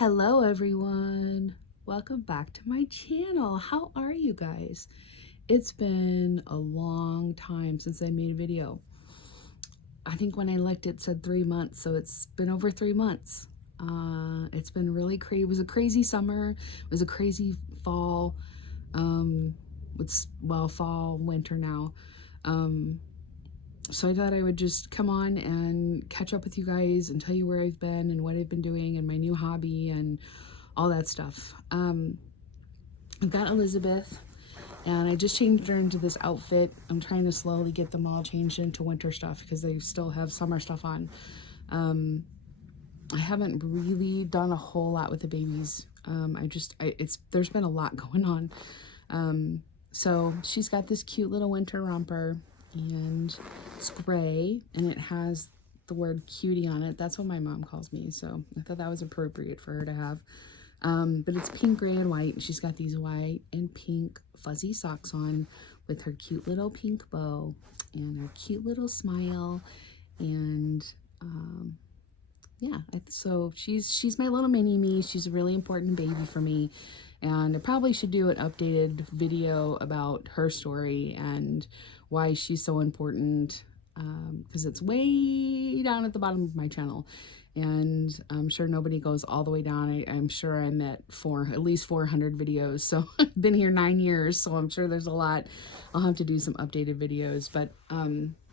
Hello everyone, welcome back to my channel. How are you guys? It's been a long time since I made a video. I think when I looked it said 3 months, so it's been over 3 months. It's been really crazy. It was a crazy summer. It was a crazy fall. It's fall, winter now. So I thought I would just come on and catch up with you guys and tell you where I've been and what I've been doing and my new hobby and all that stuff. I've got Elizabeth and I just changed her into this outfit. I'm trying to slowly get them all changed into winter stuff because they still have summer stuff on. I haven't really done a whole lot with the babies. There's been a lot going on. So she's got this cute little winter romper and it's gray and it has the word cutie on it. That's what my mom calls me. So I thought that was appropriate for her to have. But it's pink, gray, and white. And she's got these white and pink fuzzy socks on with her cute little pink bow and her cute little smile. And yeah, so she's my little mini me. She's a really important baby for me. And I probably should do an updated video about her story and why she's so important, because it's way down at the bottom of my channel. And I'm sure nobody goes all the way down. I'm sure I'm at at least 400 videos. So I've been here 9 years, so I'm sure there's a lot. I'll have to do some updated videos. But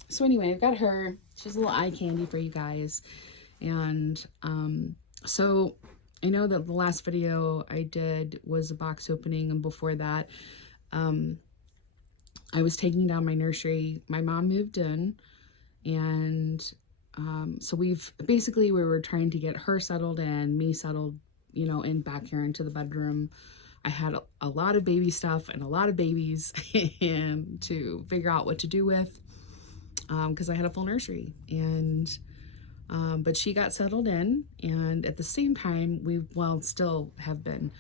so anyway, I've got her. She's a little eye candy for you guys. And so I know that the last video I did was a box opening, and before that, I was taking down my nursery. My mom moved in, and so we were trying to get her settled and me settled, in back here into the bedroom. I had a lot of baby stuff and a lot of babies and to figure out what to do with, because I had a full nursery. And but she got settled in, and at the same time, still have been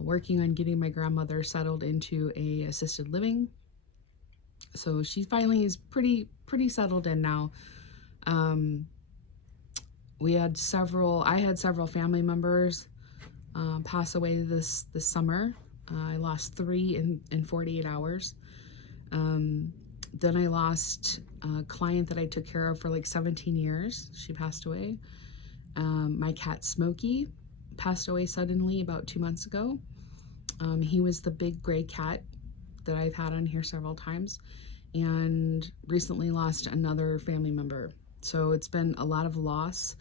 working on getting my grandmother settled into a assisted living. So she finally is pretty settled in now. I had several family members pass away this summer. I lost 3 in 48 hours. Then I lost a client that I took care of for like 17 years. She passed away. My cat Smokey passed away suddenly about 2 months ago. He was the big gray cat that I've had on here several times, and recently lost another family member. So it's been a lot of loss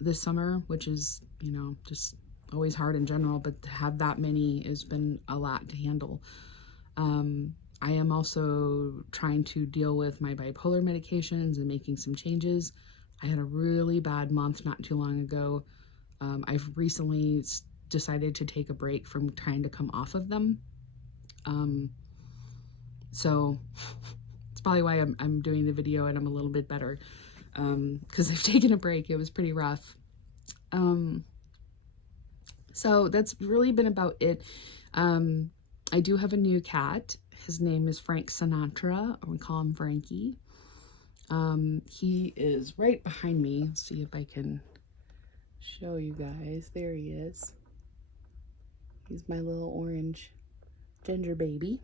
this summer, which is, just always hard in general, but to have that many has been a lot to handle. I am also trying to deal with my bipolar medications and making some changes. I had a really bad month not too long ago. I've recently decided to take a break from trying to come off of them. So it's probably why I'm doing the video and I'm a little bit better, because I've taken a break. It was pretty rough. So that's really been about it. I do have a new cat. His name is Frank Sinatra, or we call him Frankie. He is right behind me. Let's see if I can show you guys. There he is. He's my little orange ginger baby.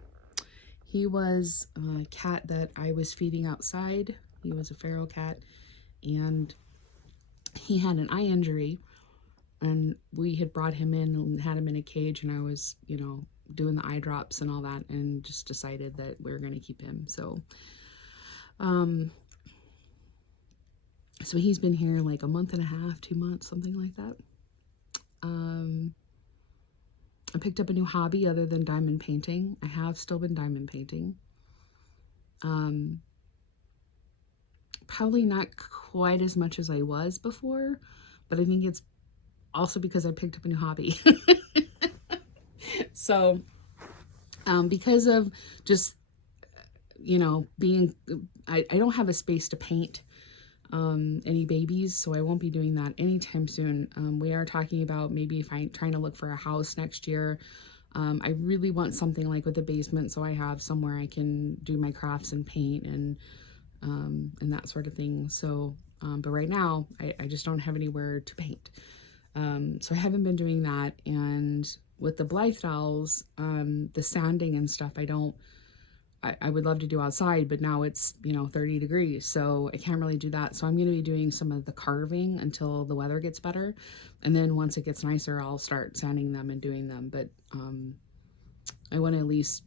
He was a cat that I was feeding outside. He was a feral cat, and he had an eye injury, and we had brought him in and had him in a cage, and I was, doing the eye drops and all that, and just decided that we were going to keep him. So so he's been here like a month and a half, 2 months, something like that. I picked up a new hobby other than diamond painting. I have still been diamond painting. Probably not quite as much as I was before, but I think it's also because I picked up a new hobby. So, because of just, I don't have a space to paint any babies, so I won't be doing that anytime soon. We are talking about maybe trying to look for a house next year. I really want something like with a basement, so I have somewhere I can do my crafts and paint and that sort of thing. So, but right now, I just don't have anywhere to paint. So I haven't been doing that. And with the Blythe dolls, the sanding and stuff, I would love to do outside, but now it's, 30 degrees. So I can't really do that. So I'm going to be doing some of the carving until the weather gets better. And then once it gets nicer, I'll start sanding them and doing them. But I want to at least,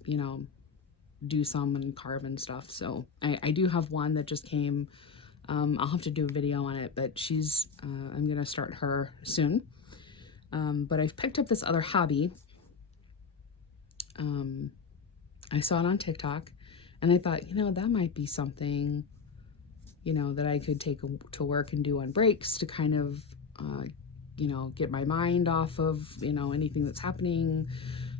do some and carve and stuff. So I do have one that just came. I'll have to do a video on it, but I'm going to start her soon. But I've picked up this other hobby. I saw it on TikTok and I thought, that might be something, that I could take to work and do on breaks to kind of, get my mind off of, anything that's happening.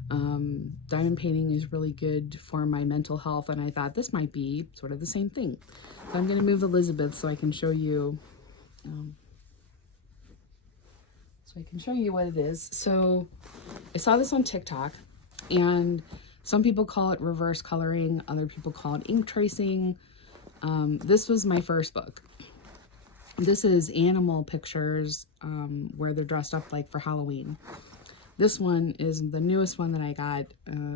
Diamond painting is really good for my mental health. And I thought this might be sort of the same thing. So I'm going to move Elizabeth so I can show you, what it is. So I saw this on TikTok, and some people call it reverse coloring. Other people call it ink tracing. This was my first book. This is animal pictures, where they're dressed up like for Halloween. This one is the newest one that I got.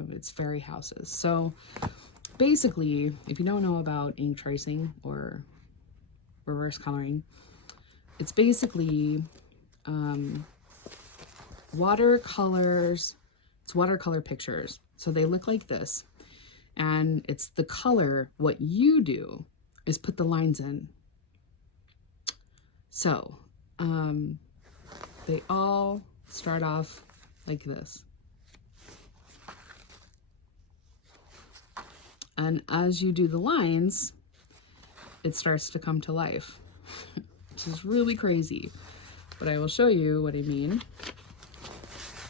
It's fairy houses. So basically, if you don't know about ink tracing or reverse coloring, it's basically watercolor pictures. So they look like this, and it's the color. What you do is put the lines in. So they all start off like this. And as you do the lines, it starts to come to life, which is really crazy. But I will show you what I mean.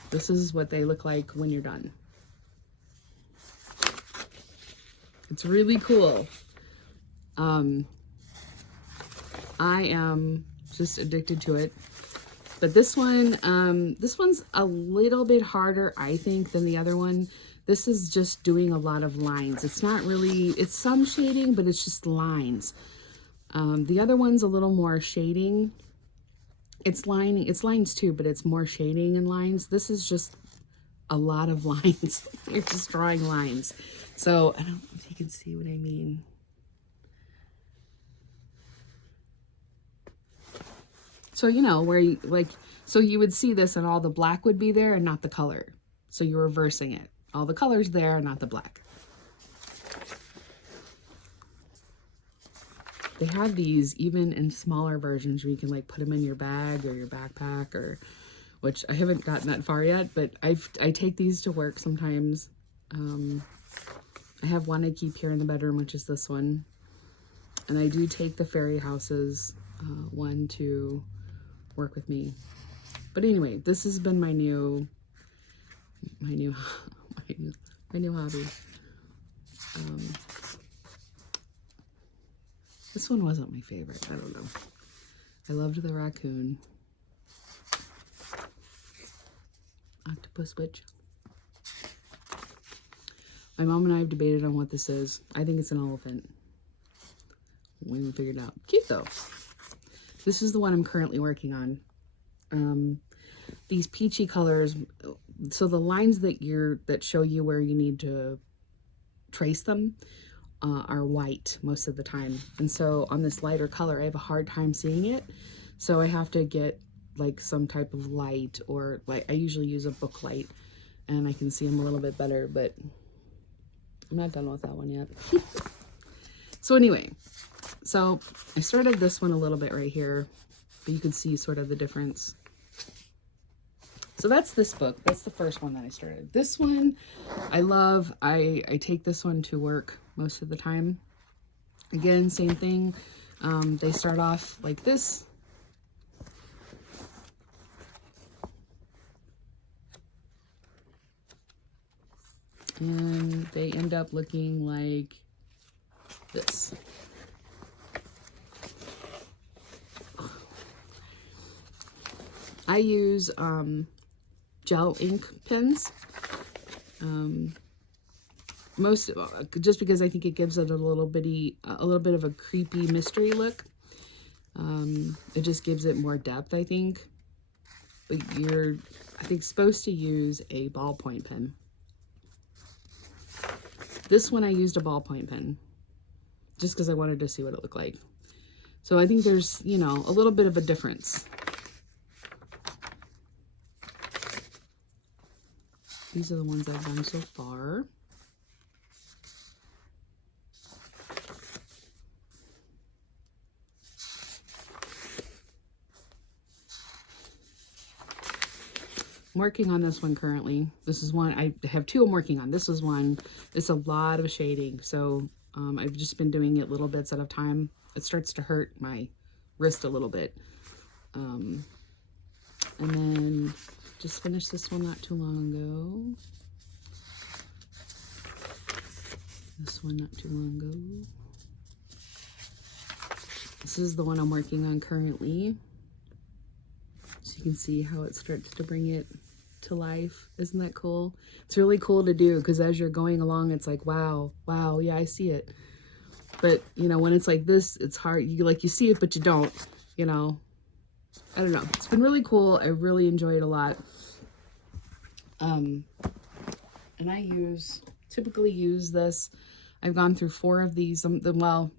This is what they look like when you're done. It's really cool. I am just addicted to it. But this one's a little bit harder, I think, than the other one. This is just doing a lot of lines. It's not really, it's some shading, but it's just lines. The other one's a little more shading. It's lines too, but it's more shading and lines. This is just a lot of lines. You're just drawing lines. So I don't know if you can see what I mean. So, where you so you would see this and all the black would be there and not the color. So you're reversing it. All the color's there, not the black. They have these even in smaller versions where you can put them in your bag or your backpack, or which I haven't gotten that far yet, but I take these to work sometimes. I have one I keep here in the bedroom, which is this one. And I do take the fairy houses one to work with me. But anyway, this has been my new hobby. This one wasn't my favorite. I don't know. I loved the raccoon. Octopus witch. My mom and I have debated on what this is. I think it's an elephant. We haven't figured it out. Cute though. This is the one I'm currently working on. These peachy colors. So the lines that show you where you need to trace them are white most of the time. And so on this lighter color, I have a hard time seeing it. So I have to get some type of light, or I usually use a book light, and I can see them a little bit better, but I'm not done with that one yet. So anyway, so I started this one a little bit right here, but you can see sort of the difference. So that's this book. That's the first one that I started. This one I love. I take this one to work most of the time. Again, same thing. They start off like this. And they end up looking like this. I use gel ink pens. Just because I think it gives it a little bit of a creepy mystery look. It just gives it more depth, I think. but you're, I think, supposed to use a ballpoint pen. This one I used a ballpoint pen just because I wanted to see what it looked like. So I think there's, you know, a little bit of a difference. These are the ones I've done so far. I'm working on this one currently. This is one, I have two I'm working on. This is one, it's a lot of shading. So I've just been doing it little bits at a time. It starts to hurt my wrist a little bit. And then just finished this one not too long ago. This one not too long ago. This is the one I'm working on currently. So you can see how it starts to bring it to life. Isn't that cool? It's really cool to do because as you're going along, it's like, wow, wow, yeah, I see it. But, you know, when it's like this, it's hard. You see it, but you don't, you know. I don't know. It's been really cool. I really enjoy it a lot. And I typically use this. I've gone through 4 of these. Well,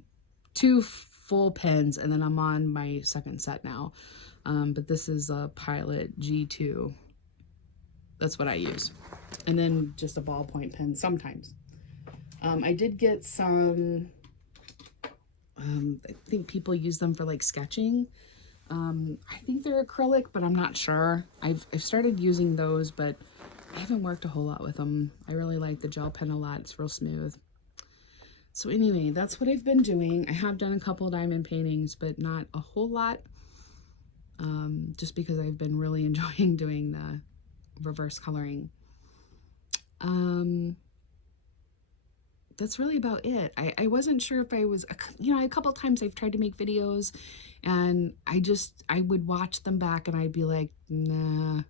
2 full pens, and then I'm on my second set now. But this is a Pilot G2. That's what I use. And then just a ballpoint pen sometimes. I did get some, I think people use them for like sketching. I think they're acrylic, but I'm not sure. I've started using those, but I haven't worked a whole lot with them. I really like the gel pen a lot. It's real smooth. So anyway, that's what I've been doing. I have done a couple diamond paintings, but not a whole lot. Just because I've been really enjoying doing the reverse coloring. That's really about it. I wasn't sure if I was, you know, a couple times I've tried to make videos and I would watch them back and I'd be like, nah,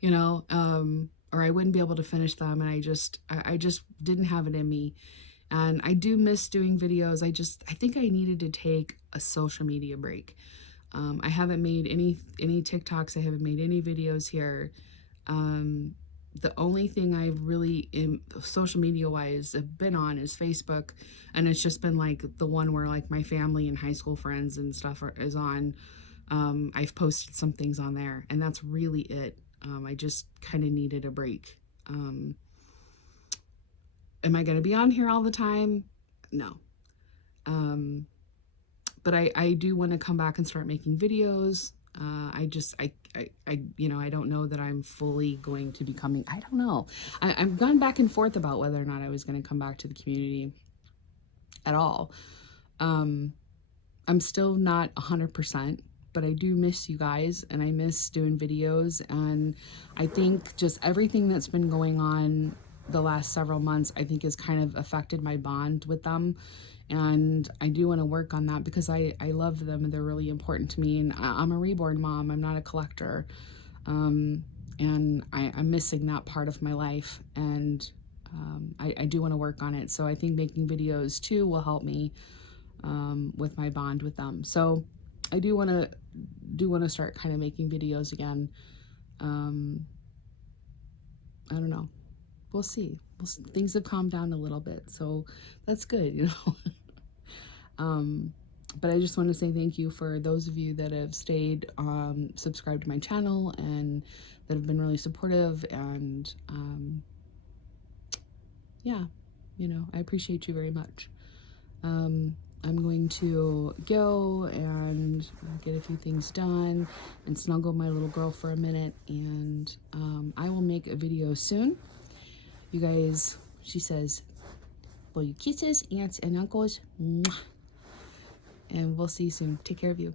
you know, or I wouldn't be able to finish them. And I just didn't have it in me. And I do miss doing videos. I think I needed to take a social media break. I haven't made any TikToks. I haven't made any videos here. The only thing I really, social media wise, have been on is Facebook, and it's just been like the one where like my family and high school friends and stuff is on. I've posted some things on there, and that's really it. I just kind of needed a break. Am I going to be on here all the time? No. But I do want to come back and start making videos. You know, I don't know that I'm fully going to be coming. I don't know. I've gone back and forth about whether or not I was going to come back to the community at all. I'm still not 100%, but I do miss you guys and I miss doing videos. And I think just everything that's been going on the last several months, I think has kind of affected my bond with them. And I do want to work on that because I love them and they're really important to me. And I'm a reborn mom. I'm not a collector. And I'm missing that part of my life. And I do want to work on it. So I think making videos too will help me with my bond with them. So I do want to start kind of making videos again. I don't know. We'll see. Things have calmed down a little bit, so that's good, you know. But I just want to say thank you for those of you that have stayed subscribed to my channel and that have been really supportive. And yeah, you know, I appreciate you very much. I'm going to go and get a few things done and snuggle my little girl for a minute, and I will make a video soon. You guys, she says, well, you kisses, aunts and uncles, mwah. And we'll see you soon. Take care of you.